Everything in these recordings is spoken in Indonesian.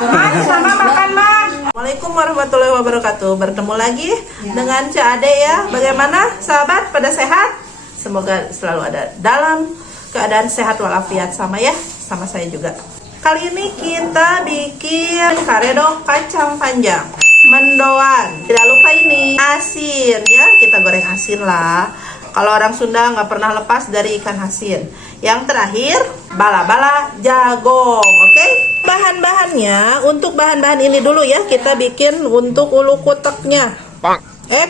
Sama makan, Ma. Assalamualaikum warahmatullahi wabarakatuh. Bertemu lagi dengan Cak Ade ya. Bagaimana sahabat, pada sehat? Semoga selalu ada dalam keadaan sehat walafiat, sama ya, sama saya juga. Kali ini kita bikin karedok kacang panjang mendoan. Tidak lupa ini asin ya, kita goreng asin lah. Kalau orang Sunda nggak pernah lepas dari ikan asin. Yang terakhir bala-bala jagong, oke? Bahan-bahannya, untuk bahan-bahan ini dulu ya, kita bikin untuk ulu kuteknya.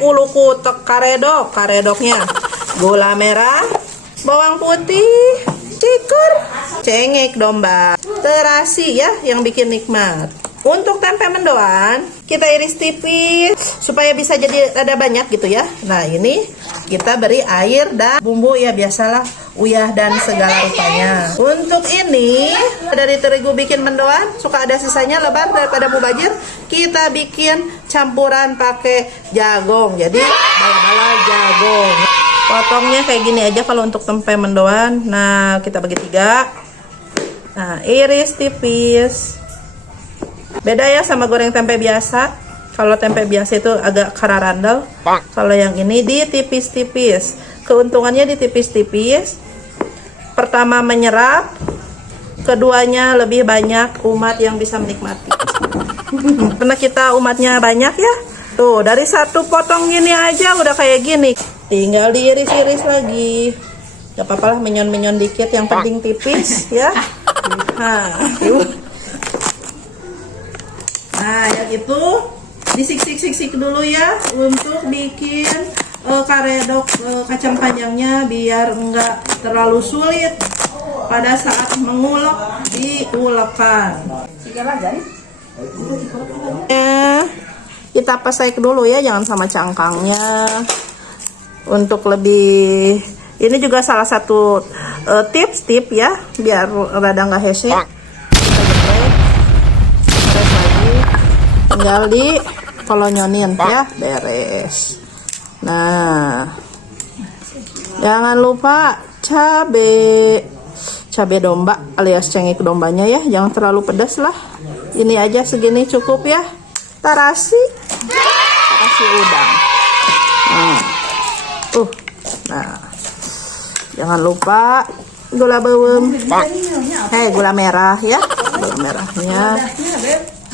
Ulu kutek karedoknya. Gula merah, bawang putih, cikur, cengek domba, terasi ya yang bikin nikmat. Untuk tempe mendoan kita iris tipis supaya bisa jadi ada banyak gitu ya. Nah ini kita beri air dan bumbu ya, biasalah uyah dan segala rupanya. Untuk ini dari terigu bikin mendoan suka ada sisanya lebar daripada mubazir, kita bikin campuran pakai jagong. Jadi bala-bala jagong. Potongnya kayak gini aja kalau untuk tempe mendoan. Nah kita bagi 3. Nah iris tipis. Beda ya sama goreng tempe biasa. Kalau tempe biasa itu agak kararandel. Kalau yang ini ditipis-tipis. Keuntungannya ditipis-tipis. Pertama menyerap, keduanya lebih banyak umat yang bisa menikmati. Karena kita umatnya banyak ya. Tuh dari satu potong gini aja udah kayak gini. Tinggal diiris-iris lagi. Gak apa-apa lah, menyon-menyon dikit. Yang penting tipis ya. Nah yang itu disik-sik dulu ya untuk bikin karedok kacang panjangnya biar enggak terlalu sulit pada saat mengulek, diulekkan. Kita pesek dulu ya, jangan sama cangkangnya. Untuk lebih, ini juga salah satu tips ya biar rada nggak hese. Tinggal di kolonyonin ya, beres. Nah jangan lupa cabe domba alias cengek dombanya ya, jangan terlalu pedas lah. Ini aja segini cukup ya. Terasi udang. Nah jangan lupa gula bawang, gula merah ya, gula merahnya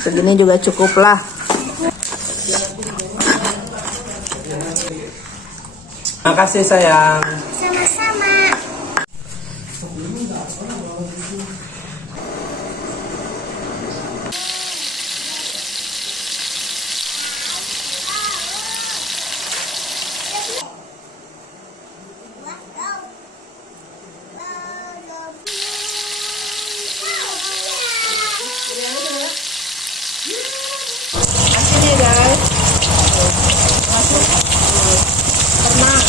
segini juga cukup lah. Makasih sayang. Sama-sama. Sini guys, masuk tenang.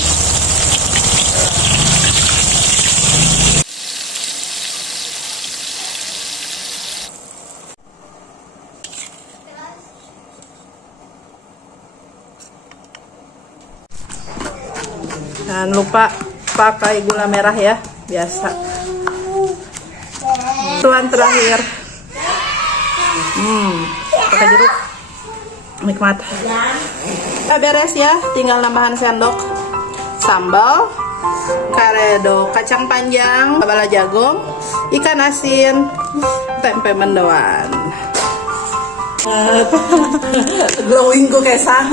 Jangan lupa pakai gula merah ya, biasa. Tuan terakhir, pakai jeruk. Nikmat. Udah beres ya, tinggal nambahan sendok sambal, karedok kacang panjang, bala jagong, ikan asin, tempe mendoan. Glowing ku kesang.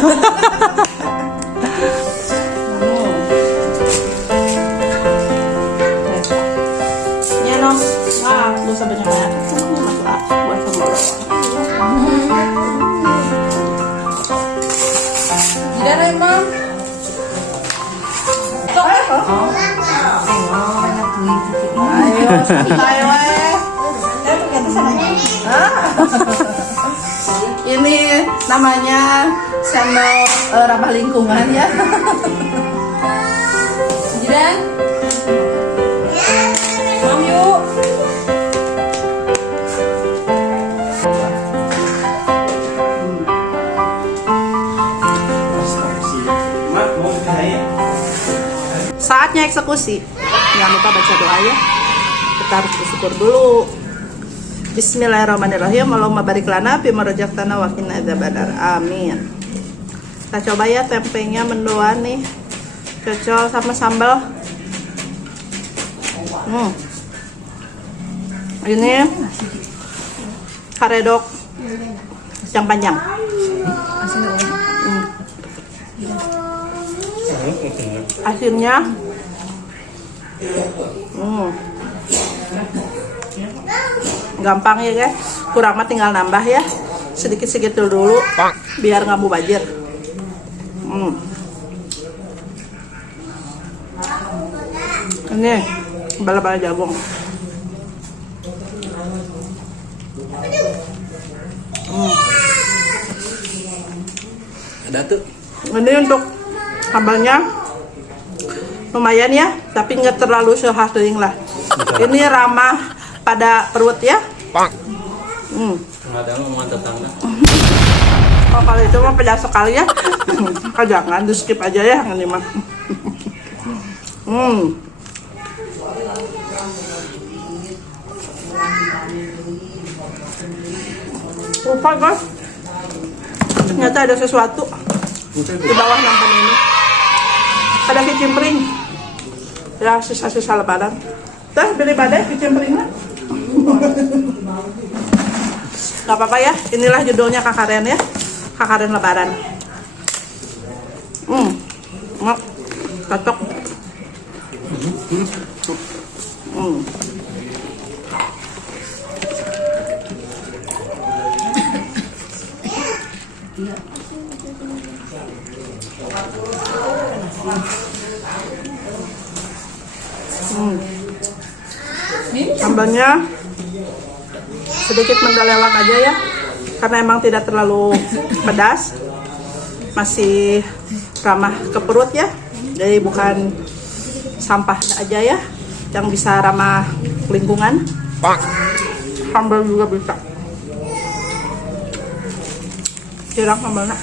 Ya no, lu sebenarnya buat sambal. Dari Mam. Ayo, santai weh. Ini namanya sendok ramah lingkungan ya. Jidan. Mam yuk. Saatnya eksekusi. Jangan lupa baca doa ya. Kita harus bersyukur dulu. Bismillahirrahmanirrahim. Allahumma barik lana fima razaqtana wa qina adzabannar. Amin. Kita coba ya tempenya mendoan nih. Cocok sama sambal. Ini karedok yang panjang. Asinnya gampang ya guys, kurang mah tinggal nambah ya, sedikit-sedikit dulu biar nggak mubazir. Ini bala-bala jagung. Ada tuh. Ini untuk sambalnya lumayan ya, tapi nggak terlalu sehasling lah. Ini ramah pada perut ya. Ada omongan tetangga. Oh, kalau itu mah pedas sekali ya. Jangan di skip aja ya ini mah. Lupa guys, ternyata ada sesuatu di bawah nampan ini. Ada kicimpring ya, sisa-sisa lebaran. Tuh beli badai kicimpringnya. Gak apa-apa ya, inilah judulnya kakaren ya, kakaren lebaran. Cocok. Sambalnya sedikit mendelewak aja ya, karena emang tidak terlalu pedas, masih ramah ke perut ya, jadi bukan sampah aja ya, yang bisa ramah lingkungan. Sambal juga bisa cirang sambalnya.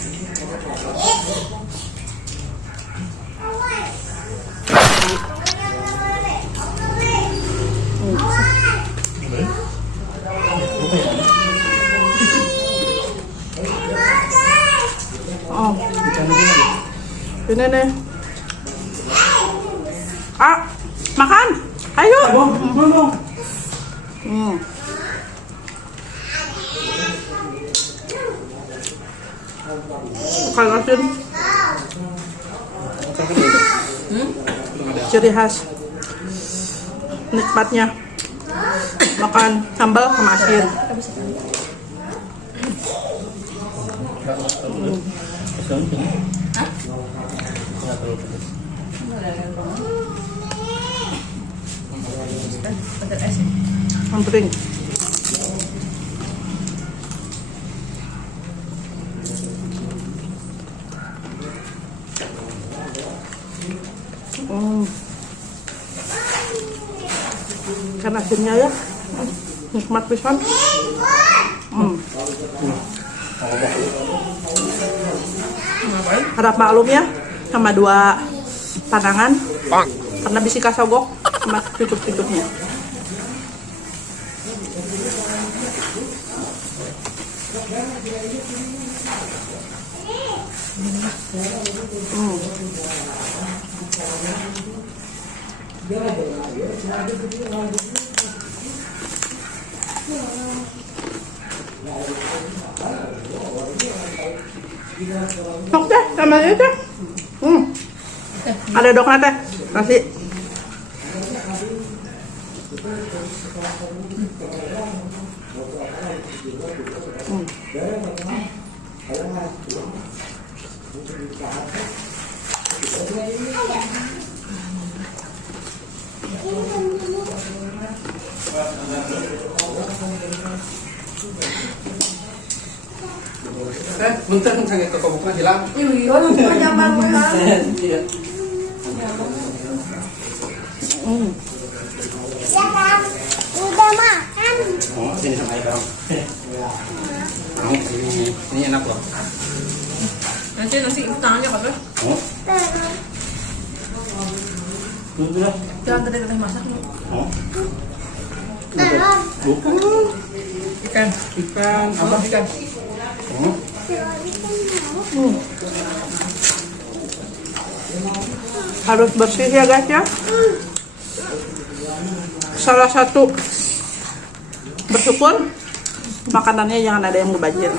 Ini nih. Makan. Ayo. Kalau asin. Ciri khas nikmatnya makan sambal sama asin. Ampering. Kan asinnya ya nikmat pisan. Harap maklum ya sama dua pandangan karena bisi kasogok sama cucuk-cucuknya. Sok deh sama itu. Ada doknya teh nasi. Bentar sange ke kobokna hilang. Iya, nyaman banget. Iya. Ya kan, udah makan. Oh, sini sama ayah dong. Mau ini enak loh. Nanti nasi tangannya kotor. Oh. Sudah. Jangan gede-gede masak. Oh. Terus, Bukan. Ikan apa ikan? Harus bersih ya guys ya. Salah satu bersyukur makanannya jangan ada yang mubazir.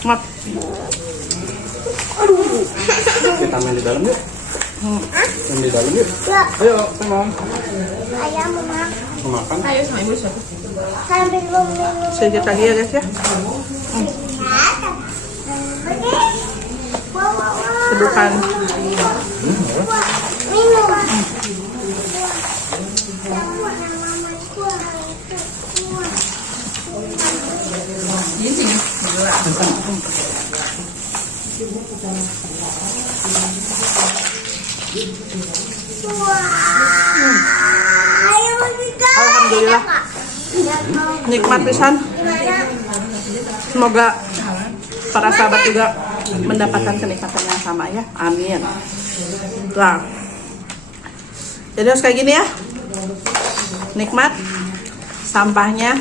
Mat. Kita main di dalam yuk. Main di dalam yuk. Ya, Ayo, teman. ayam mama. Mau makan? Sambil minum. Sedikit lagi ya guys ya. Sedukan. Minum. Alhamdulillah. Nikmat pisan. Semoga para sahabat juga mendapatkan kenikmatan yang sama ya. Amin. Nah, jadi harus kayak gini ya. Nikmat. Sampahnya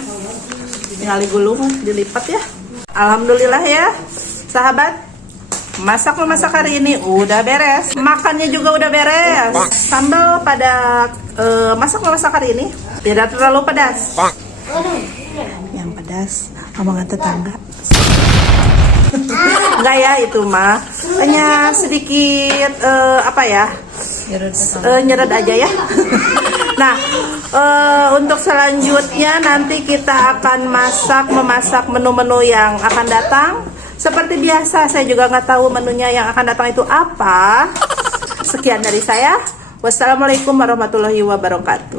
tinggal digulung, dilipat ya. Alhamdulillah ya, sahabat. Masak-memasak hari ini udah beres. Makannya juga udah beres. Sambal pada masak-memasak hari ini tidak terlalu pedas. Yang pedas omongan tetangga. Enggak ya, itu mah hanya sedikit apa ya, nyeret aja ya. Nah, untuk selanjutnya nanti kita akan memasak menu-menu yang akan datang. Seperti biasa, saya juga nggak tahu menunya yang akan datang itu apa. Sekian dari saya. Wassalamualaikum warahmatullahi wabarakatuh.